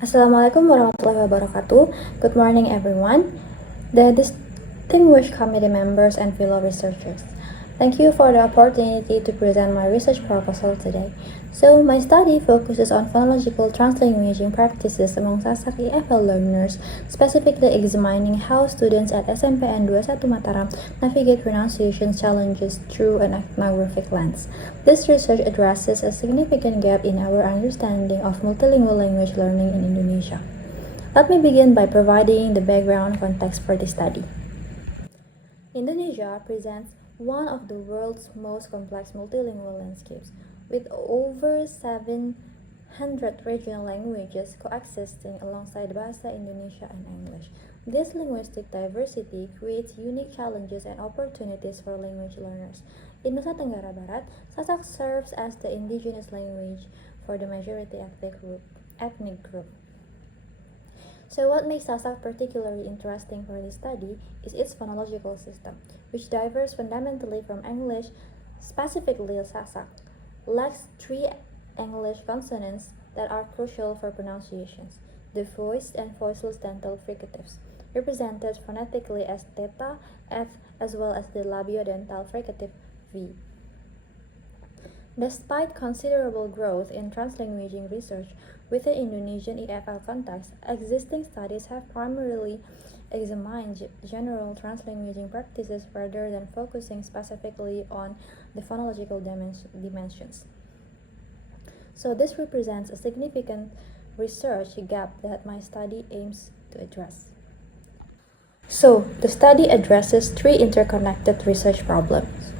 Assalamualaikum warahmatullahi wabarakatuh. Good morning, everyone. The distinguished committee members and fellow researchers. Thank you for the opportunity to present my research proposal today. So, my study focuses on phonological translanguaging practices among Sasak EFL learners, specifically examining how students at SMPN 21 Mataram navigate pronunciation challenges through an ethnographic lens. This research addresses a significant gap in our understanding of multilingual language learning in Indonesia. Let me begin by providing the background context for this study. Indonesia presents one of the world's most complex multilingual landscapes, with over 700 regional languages coexisting alongside Bahasa Indonesia and English. This linguistic diversity creates unique challenges and opportunities for language learners. In Nusa Tenggara Barat, Sasak serves as the indigenous language for the majority ethnic group. So what makes Sasak particularly interesting for this study is its phonological system, which differs fundamentally from English. Specifically, Sasak lacks three English consonants that are crucial for pronunciations: the voiced and voiceless dental fricatives, represented phonetically as theta, f, as well as the labiodental fricative v. Despite considerable growth in translanguaging research within Indonesian EFL context, existing studies have primarily examined general translanguaging practices rather than focusing specifically on the phonological dimensions. So this represents a significant research gap that my study aims to address. So the study addresses three interconnected research problems.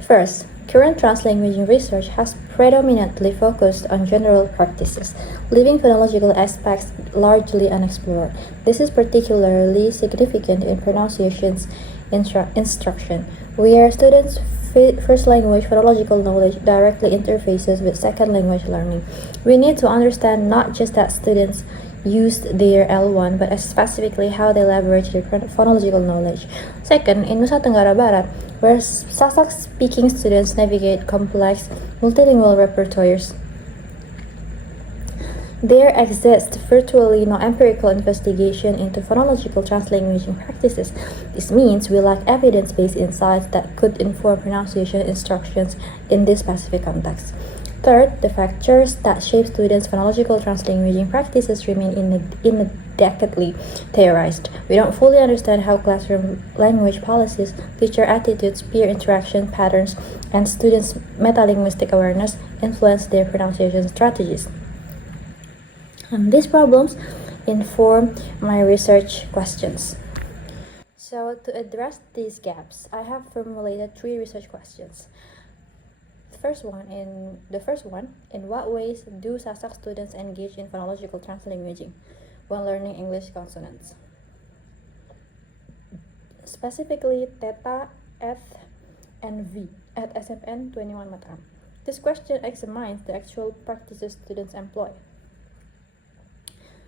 First, current translanguaging research has predominantly focused on general practices, leaving phonological aspects largely unexplored. This is particularly significant in pronunciations instruction, where students' first language phonological knowledge directly interfaces with second language learning. We need to understand not just that students used their L1, but specifically how they leverage their phonological knowledge. Second, in Nusa Tenggara Barat, where Sasak-speaking students navigate complex multilingual repertoires, there exists virtually no empirical investigation into phonological translanguaging practices. This means we lack evidence-based insights that could inform pronunciation instructions in this specific context. Third, the factors that shape students' phonological translanguaging practices remain inadequately theorized. We don't fully understand how classroom language policies, teacher attitudes, peer interaction patterns, and students' metalinguistic awareness influence their pronunciation strategies. And these problems inform my research questions. So to address these gaps, I have formulated three research questions. The first one, in what ways do Sasak students engage in phonological translanguaging when learning English consonants? Specifically, theta, f, and v at SMPN 21 Mataram. This question examines the actual practices students employ.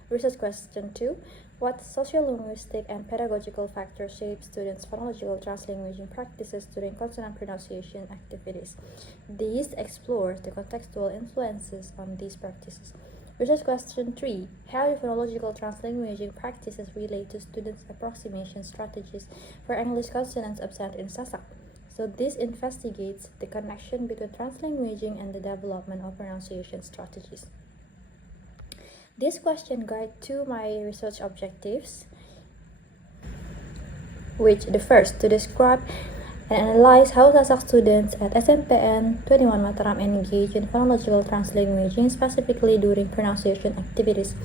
Research question 2. What sociolinguistic and pedagogical factors shape students' phonological translanguaging practices during consonant pronunciation activities? These explore the contextual influences on these practices. Research question 3. How do phonological translanguaging practices relate to students' approximation strategies for English consonants absent in Sasak? So this investigates the connection between translanguaging and the development of pronunciation strategies. This question guides to my research objectives, which the first, to describe and analyze how Sasak students at SMPN 21 Mataram engage in phonological translanguaging, specifically during pronunciation activities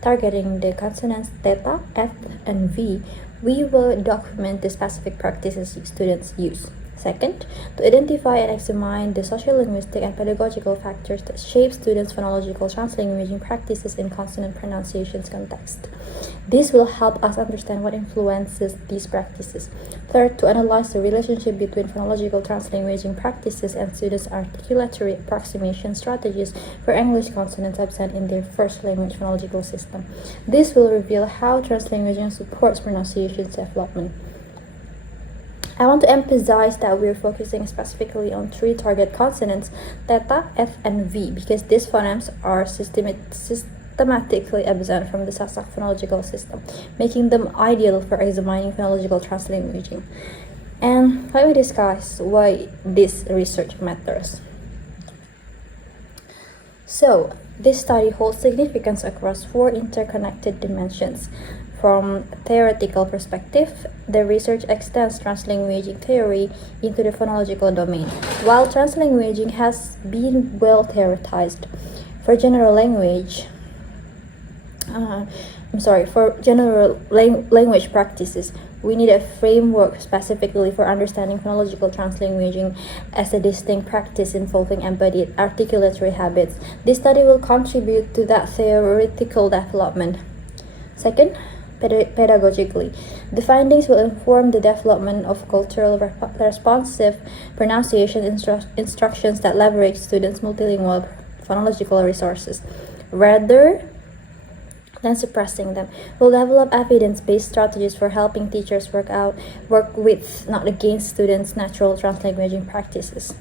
targeting the consonants theta, f, and v. We will document the specific practices students use. Second, to identify and examine the sociolinguistic and pedagogical factors that shape students' phonological translanguaging practices in consonant pronunciations context. This will help us understand what influences these practices. Third, to analyze the relationship between phonological translanguaging practices and students' articulatory approximation strategies for English consonants absent in their first language phonological system. This will reveal how translanguaging supports pronunciation development. I want to emphasize that we're focusing specifically on three target consonants, theta, f, and v, because these phonemes are systematically absent from the Sasak phonological system, making them ideal for examining phonological translanguaging. And let me discuss why this research matters. So, this study holds significance across four interconnected dimensions. From a theoretical perspective, the research extends translanguaging theory into the phonological domain. While translanguaging has been well theoretized for general language, language practices, we need a framework specifically for understanding phonological translanguaging as a distinct practice involving embodied articulatory habits. This study will contribute to that theoretical development. Second, pedagogically, the findings will inform the development of cultural responsive pronunciation instructions that leverage students' multilingual phonological resources. Rather than suppressing them, will develop evidence-based strategies for helping teachers work with, not against students' natural translanguaging practices.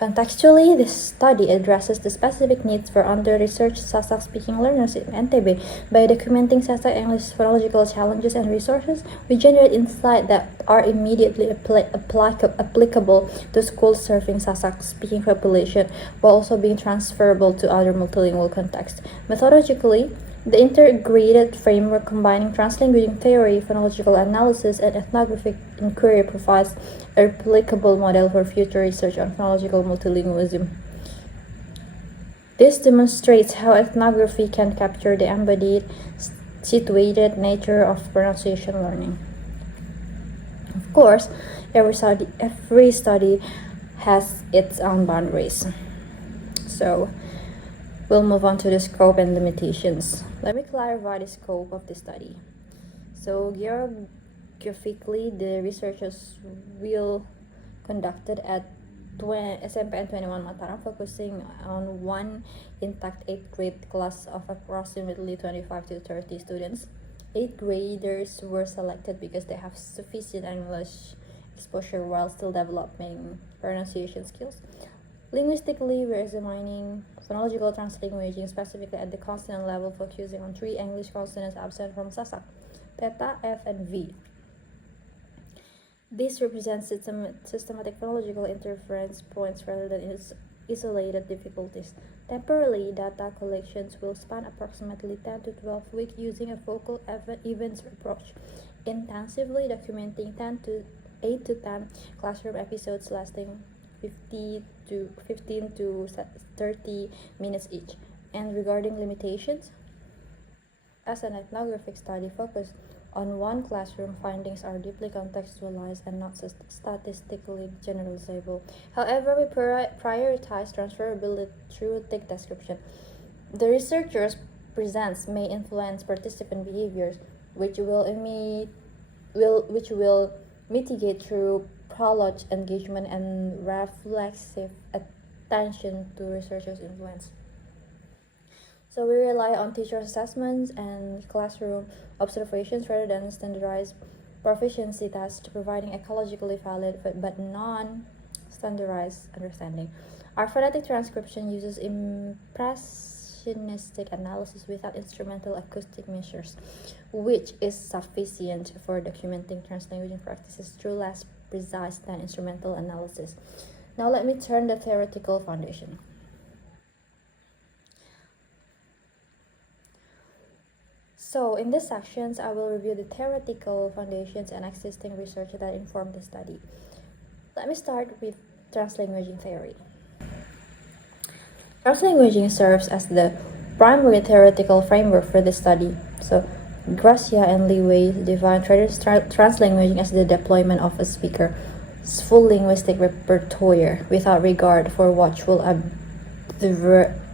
Contextually, this study addresses the specific needs for under-researched Sasak-speaking learners in NTB. By documenting Sasak English phonological challenges and resources, we generate insights that are immediately applicable to schools serving Sasak-speaking population, while also being transferable to other multilingual contexts. Methodologically, the integrated framework combining translanguaging theory, phonological analysis, and ethnographic inquiry provides a replicable model for future research on phonological multilingualism. This demonstrates how ethnography can capture the embodied, situated nature of pronunciation learning. Of course, every study has its own boundaries. So, we'll move on to the scope and limitations. Let me clarify the scope of the study. So, geographically, the researchers will conducted at SMPN 21 Mataram, focusing on one intact 8th grade class of approximately 25 to 30 students. 8th graders were selected because they have sufficient English exposure while still developing pronunciation skills. Linguistically, we're examining phonological translanguaging specifically at the consonant level, focusing on 3 English consonants absent from Sasak: theta, F, and V. This represents systematic phonological interference points rather than isolated difficulties. Temporarily, data collections will span approximately 10 to 12 weeks using a focal events approach, intensively documenting 8 to 10 classroom episodes lasting 15 to 30 minutes each. And regarding limitations, as an ethnographic study focused on one classroom, findings are deeply contextualized and not statistically generalizable. However, we prioritize transferability through thick description. The researchers' presents may influence participant behaviors, which will mitigate through prolonged engagement and reflexive attention to researchers' influence. So we rely on teacher assessments and classroom observations rather than standardized proficiency tests, providing ecologically valid but non-standardized understanding. Our phonetic transcription uses impressionistic analysis without instrumental acoustic measures, which is sufficient for documenting translanguaging practices through less precise than instrumental analysis. Now let me turn to the theoretical foundation. So in these sections, I will review the theoretical foundations and existing research that inform the study. Let me start with translanguaging theory. Translanguaging serves as the primary theoretical framework for this study. So Gracia and Leeway define translanguaging as the deployment of a speaker's full linguistic repertoire without regard for watchful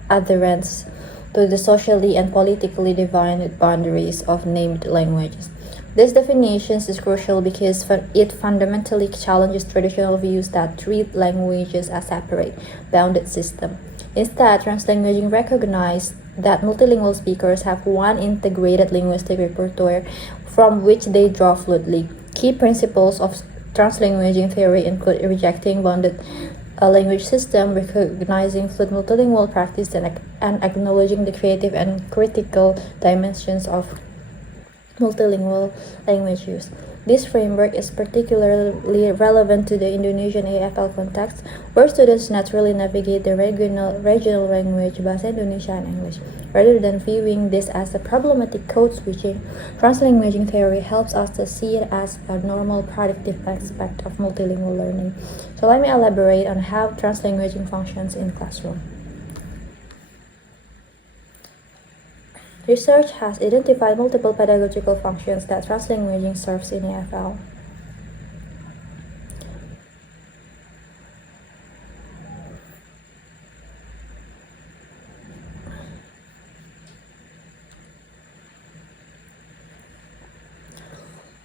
adherence to the socially and politically defined boundaries of named languages. This definition is crucial because it fundamentally challenges traditional views that treat languages as separate, bounded systems. Instead, translanguaging recognizes that multilingual speakers have one integrated linguistic repertoire from which they draw fluidly. Key principles of translanguaging theory include rejecting bounded a language system recognizing fluid multilingual practice and acknowledging the creative and critical dimensions of multilingual language use. This framework is particularly relevant to the Indonesian AFL context, where students naturally navigate the regional language Bahasa Indonesia and English. Rather than viewing this as a problematic code switching, translanguaging theory helps us to see it as a normal productive aspect of multilingual learning. So let me elaborate on how translanguaging functions in classroom. Research has identified multiple pedagogical functions that translanguaging serves in AFL.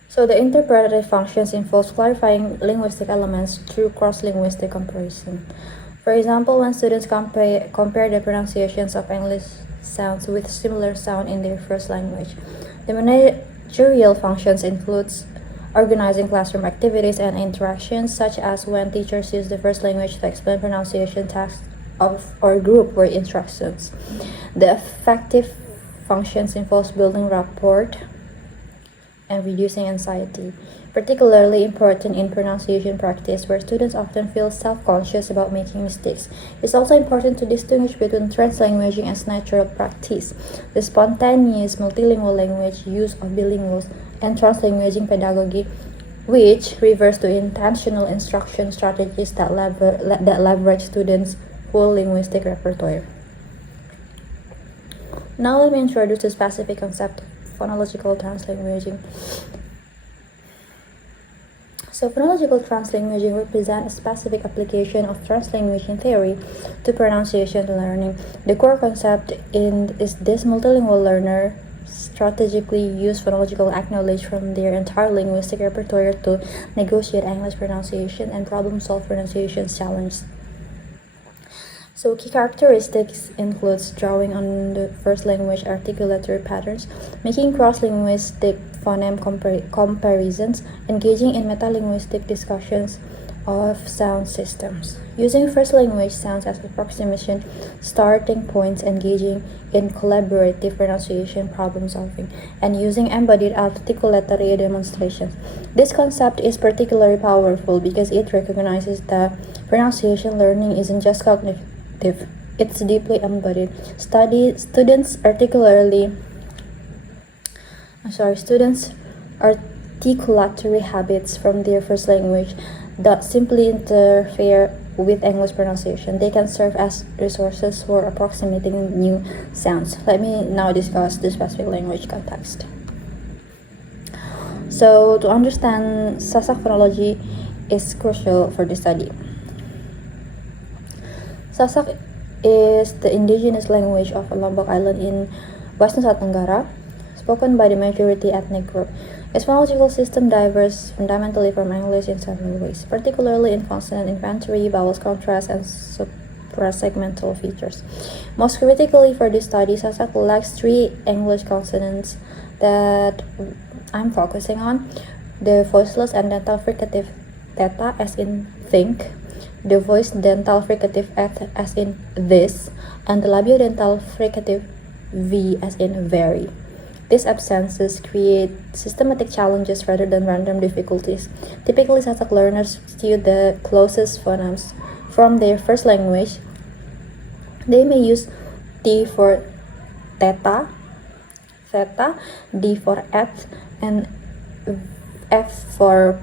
So the interpretive functions involves clarifying linguistic elements through cross-linguistic comparison. For example, when students compare the pronunciations of English sounds with similar sound in their first language. The managerial functions includes organizing classroom activities and interactions, such as when teachers use the first language to explain pronunciation tasks or group word instructions. The affective functions involves building rapport and reducing anxiety, particularly important in pronunciation practice where students often feel self-conscious about making mistakes. It's also important to distinguish between translanguaging as natural practice, the spontaneous multilingual language use of bilinguals, and translanguaging pedagogy, which refers to intentional instruction strategies that leverage students' full linguistic repertoire. Now let me introduce the specific concept of phonological translanguaging. So phonological translanguaging represents a specific application of translanguaging theory to pronunciation learning. The core concept is this multilingual learner strategically use phonological knowledge from their entire linguistic repertoire to negotiate English pronunciation and problem-solve pronunciation challenges. So key characteristics includes drawing on the first language articulatory patterns, making cross-linguistic phoneme comparisons, engaging in metalinguistic discussions of sound systems, using first language sounds as approximation starting points, engaging in collaborative pronunciation problem solving, and using embodied articulatory demonstrations. This concept is particularly powerful because it recognizes that pronunciation learning isn't just cognitive, it's deeply embodied. Students articulatory habits from their first language that simply interfere with English pronunciation. They can serve as resources for approximating new sounds. Let me now discuss the specific language context. So to understand Sasak phonology is crucial for the study. Sasak is the indigenous language of Lombok Island in West Nusa Tenggara, spoken by the majority ethnic group. Its phonological system differs fundamentally from English in several ways, particularly in consonant inventory, vowel contrast, and suprasegmental features. Most critically for this study, Sasak lacks three English consonants that I'm focusing on: the voiceless and dental fricative theta, as in think, the voiced dental fricative eth, as in this, and the labiodental fricative v, as in very. These absences create systematic challenges rather than random difficulties. Typically, Sasak learners steal the closest phonemes from their first language. They may use T for theta, D for eth, and F for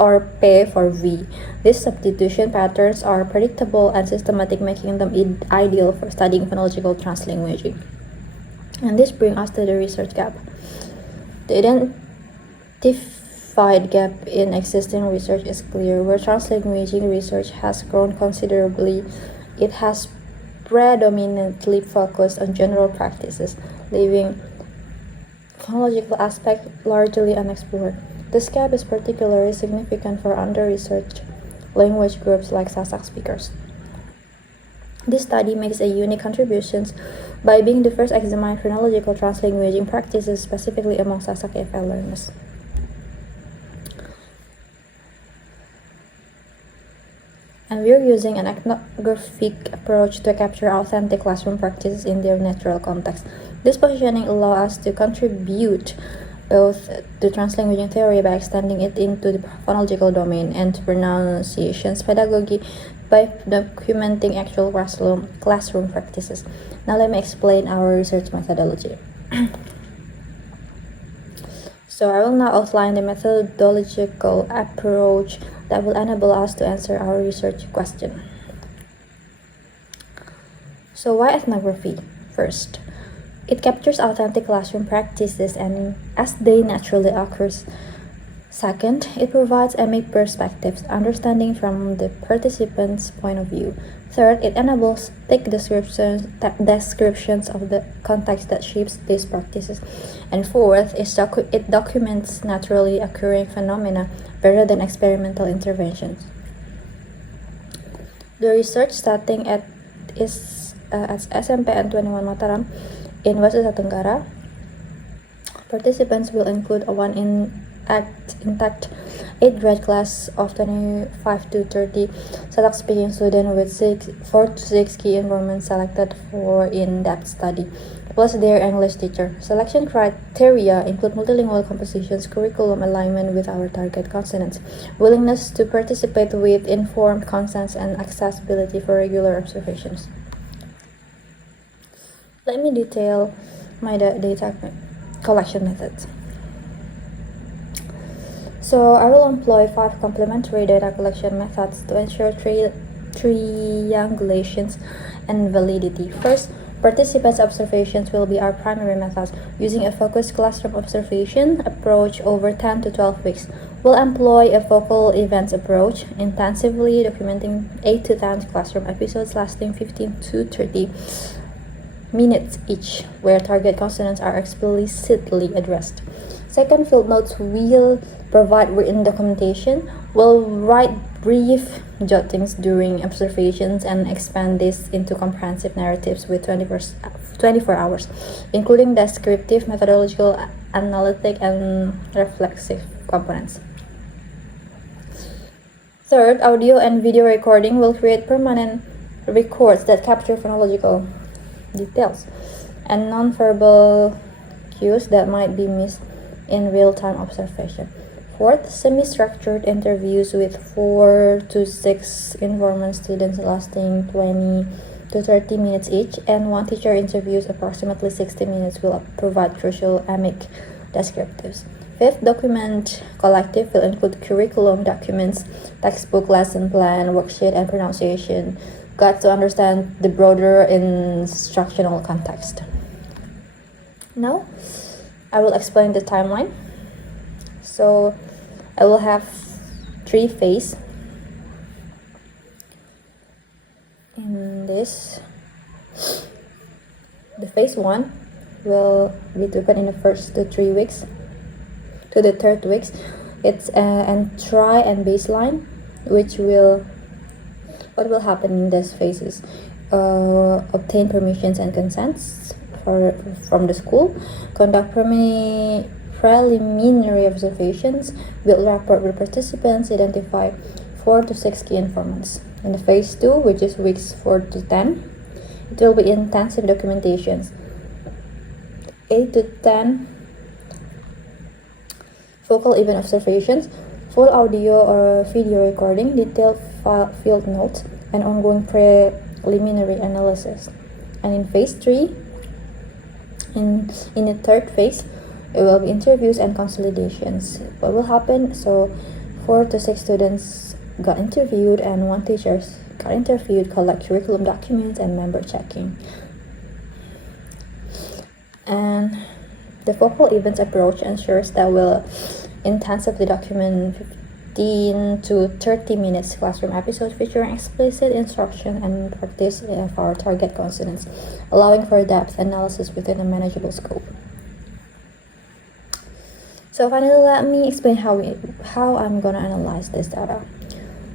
or P for V. These substitution patterns are predictable and systematic, making them ideal for studying phonological translanguaging. And this brings us to the research gap. The identified gap in existing research is clear. Where translanguaging research has grown considerably, it has predominantly focused on general practices, leaving phonological aspect largely unexplored. This gap is particularly significant for under-researched language groups like Sasak speakers. This study makes a unique contribution by being the first examined phonological translanguaging practices specifically among Sasak AFL learners. And we're using an ethnographic approach to capture authentic classroom practices in their natural context. This positioning allows us to contribute both to translanguaging theory by extending it into the phonological domain and to pronunciations pedagogy by documenting actual classroom practices. Now let me explain our research methodology. So I will now outline the methodological approach that will enable us to answer our research question. So why ethnography? First, it captures authentic classroom practices and as they naturally occur. Second, it provides emic perspectives, understanding from the participant's point of view. Third, it enables thick descriptions of the context that shapes these practices. And fourth, it documents naturally occurring phenomena rather than experimental interventions. The research setting is at SMPN 21 Mataram in West Nusa Tenggara. Participants will include one intact 8th grade class of 25 to 30 Sasak speaking students with 4 to 6 key environments selected for in-depth study, plus their English teacher. Selection criteria include multilingual compositions, curriculum alignment with our target consonants, willingness to participate with informed consents, and accessibility for regular observations. Let me detail my data collection methods. So I will employ 5 complementary data collection methods to ensure triangulations and validity. First, participants' observations will be our primary methods. Using a focused classroom observation approach over 10 to 12 weeks, we'll employ a focal events approach, intensively documenting 8 to 10 classroom episodes lasting 15 to 30 minutes each, where target consonants are explicitly addressed. Second, field notes will provide written documentation. We'll write brief jottings during observations and expand this into comprehensive narratives with 24 hours, including descriptive, methodological, analytic, and reflexive components. Third, audio and video recording will create permanent records that capture phonological details and nonverbal cues that might be missed in real-time observation. Fourth, semi-structured interviews with 4 to 6 environment students lasting 20 to 30 minutes each, and one teacher interviews approximately 60 minutes will provide crucial emic descriptives. Fifth, document collective will include curriculum documents, textbook, lesson plan, worksheet, and pronunciation guides to understand the broader instructional context. Now, I will explain the timeline. So I will have 3 phases in this. The phase 1 will be taken in the first to 3 weeks to the 3rd weeks. It's and try and baseline, what will happen in this phase is obtain permissions and consents from the school, conduct preliminary observations, build rapport with participants, identify 4 to 6 key informants. In the phase 2, which is weeks 4 to 10, it will be intensive documentations, 8 to 10 focal event observations, full audio or video recording, detailed field notes, and ongoing preliminary analysis. And in phase 3, in the 3rd phase, it will be interviews and consolidations. What will happen? So 4 to 6 students got interviewed and 1 teacher got interviewed, collect curriculum documents, and member checking. And the focal events approach ensures that we'll intensively document 15 to 30 minutes classroom episodes featuring explicit instruction and practice of our target consonants, allowing for depth analysis within a manageable scope. So finally, let me explain how I'm gonna analyze this data.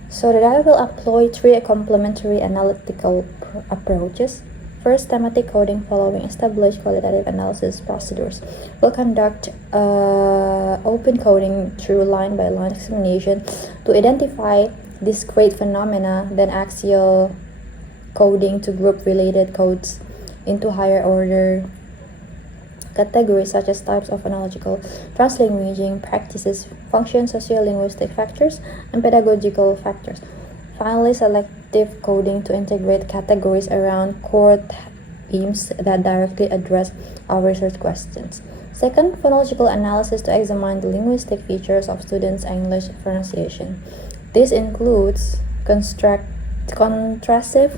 So the data will employ 3 complementary analytical approaches. First, thematic coding following established qualitative analysis procedures. We'll conduct open coding through line-by-line examination to identify discrete phenomena than axial coding to group-related codes into higher order categories such as types of phonological translanguaging practices, function, sociolinguistic factors, and pedagogical factors. Finally, selective coding to integrate categories around core themes that directly address our research questions. Second, phonological analysis to examine the linguistic features of students' English pronunciation. This includes contrastive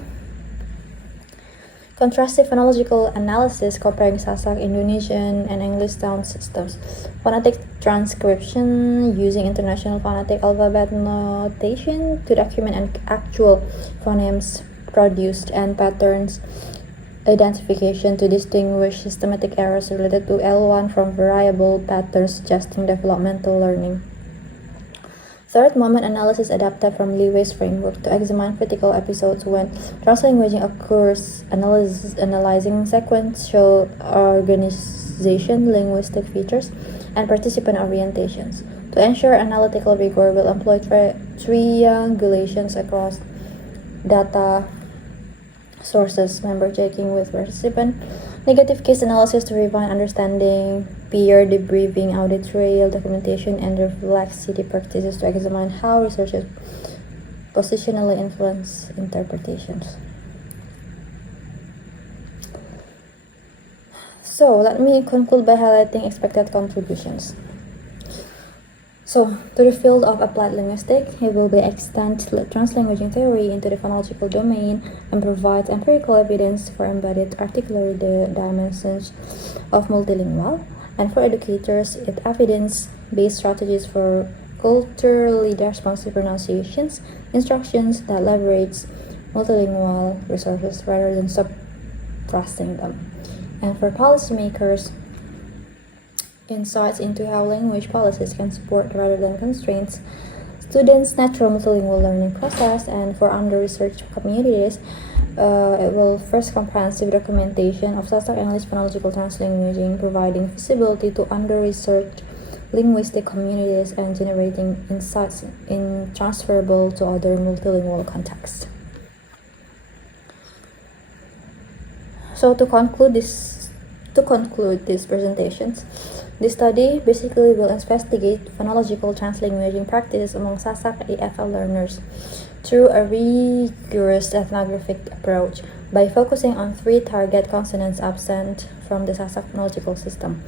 phonological analysis comparing Sasak, Indonesian, and English sound systems. Phonetic transcription using International Phonetic Alphabet Notation to document actual phonemes produced and patterns identification to distinguish systematic errors related to L1 from variable patterns suggesting developmental learning. Third, moment analysis adapted from Leeway's framework to examine critical episodes when translanguaging occurs, analyzing sequential organization, linguistic features, and participant orientations. To ensure analytical rigor, we'll employ triangulations across data sources, member checking with participant, negative case analysis to refine understanding, peer debriefing, audit trail, documentation, and reflexivity practices to examine how researchers positionally influence interpretations. So let me conclude by highlighting expected contributions. So, to the field of applied linguistics, it will be extend translanguaging theory into the phonological domain and provide empirical evidence for embedded articulatory dimensions of multilingual. And for educators, it evidence-based strategies for culturally responsive pronunciations, instructions that leverage multilingual resources rather than suppressing them. And for policymakers, insights into how language policies can support rather than constraints students' natural multilingual learning process. And for under-researched communities, it will first comprehensive documentation of Sasak English phonological translanguaging, providing visibility to under-researched linguistic communities and generating insights in transferable to other multilingual contexts. So to conclude these presentations, this study basically will investigate phonological translanguaging practices among Sasak EFL learners through a rigorous ethnographic approach by focusing on 3 target consonants absent from the Sasak phonological system.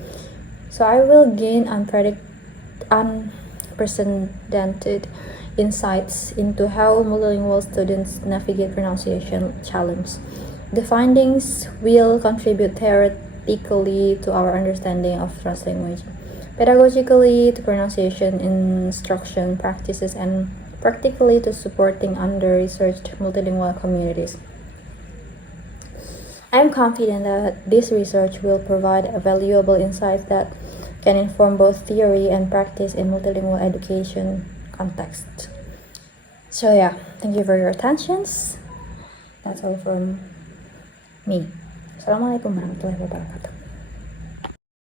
So I will gain unprecedented insights into how multilingual students navigate pronunciation challenge. The findings will contribute theoretically to our understanding of translanguaging, pedagogically to pronunciation instruction practices, and practically to supporting under-researched multilingual communities. I am confident that this research will provide valuable insights that can inform both theory and practice in multilingual education context. So yeah, thank you for your attention. That's all from me. Assalamualaikum warahmatullahi wabarakatuh.